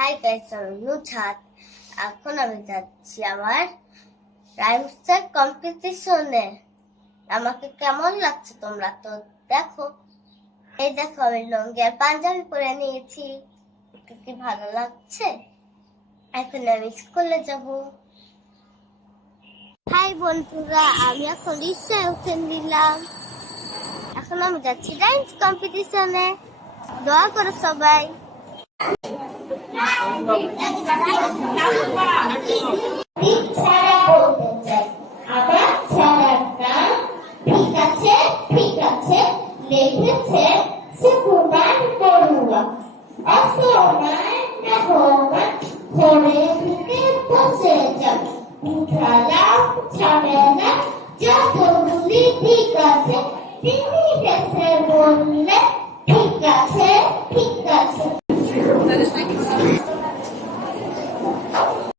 Hi guys, আমি নুছাদ। এখন আমি যাচ্ছি আমার রাইমসের কম্পিটিশনে। আমাকে কেমন লাগছে তোমরা তো দেখো। এই দেখো, আমি লুঙ্গি আর পাঞ্জাবি পরে নিয়েছি। কি ভালো লাগছে। এখন আমি স্কুলে যাব। হাই বন্ধুরা, আমি এখন রিক্সায় উঠে নিলাম। এখন আমি যাচ্ছি ডান্স কম্পিটিশনে। দোয়া করো সবাই। লিখেছে সুকুমার বড়ুয়া। অসমান না হওয়া হরে